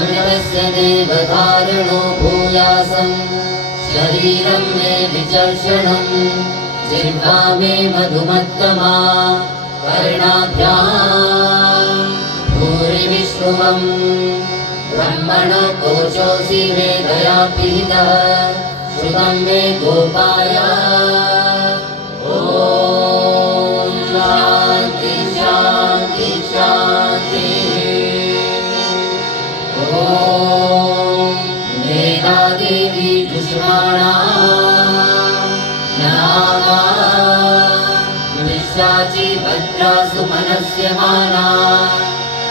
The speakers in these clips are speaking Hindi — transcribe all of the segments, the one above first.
अमृतस्य देवधारणो भूयासं शरीरं मे विचर्षणं जिह्वा मे मधुमत्तमा कर्णाभ्यां भूरि विष्णुवम् ब्रह्मणो कोशोऽसि मे दया पीतः श्रुतं मे गोपाय ॐ शान्ति शान्ति शान्तिः। ॐ वेदादेवी जुष्माणा नागा विश्वाची भद्रा सुमनस्यमाना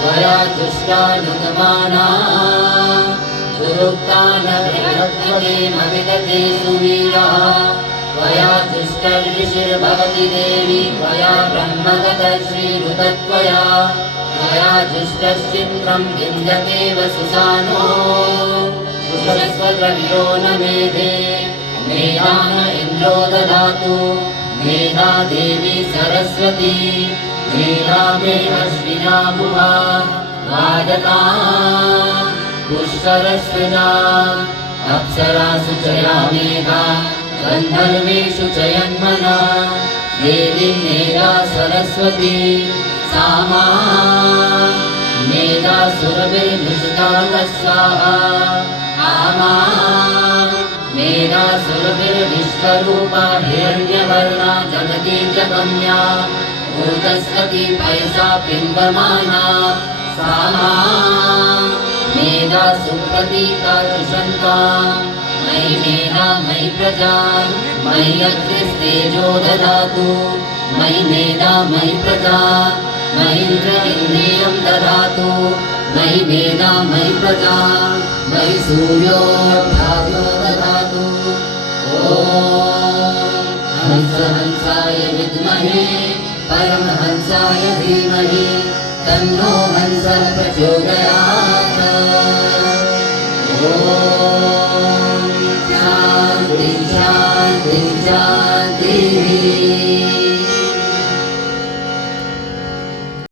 त्वया जुष्टानुगमाना दुरुक्तान बृहत्पदेमविदते सुवीरः त्वया जुष्टर्षिर्भवति देवी त्वया ब्रह्मगतः श्रीरुतत्वया त्वया जुष्टश्चित्रं विन्दतेव सुसानो पुष्पद्रव्यो न मेधे मेधान इन्द्रो ददातु मेधा देवी सरस्वती मेधा मे अश्विना भुवा वादका पुष्करश्विना अप्सरासु च या मेधा गन्धर्वेषु च यन्मना देवी मेधा सरस्वती सा मा मेधा सुरभिर्भुषिता स्वाहा आमा मेधा सुरभिर्विश्वरूपा हिरण्यवर्णा जगती जगम्या भूतस्वती पयसा पिम्बमाना सा मा मेधा सुप्रतीका जुषन्ता मयि मेधा मयि प्रजा मयि अग्निस्तेजो ददातु मयि मेधा मयि प्रजा मयीन्द्र इन्द्रियं ददातु मयि मेधा मयि प्रजा मयि सूर्योऽभ्यासो ददातु ॐ हंसाय विद्महे परमहंसाय धीमहि तन्नो हंसः प्रचोदयात्। ॐ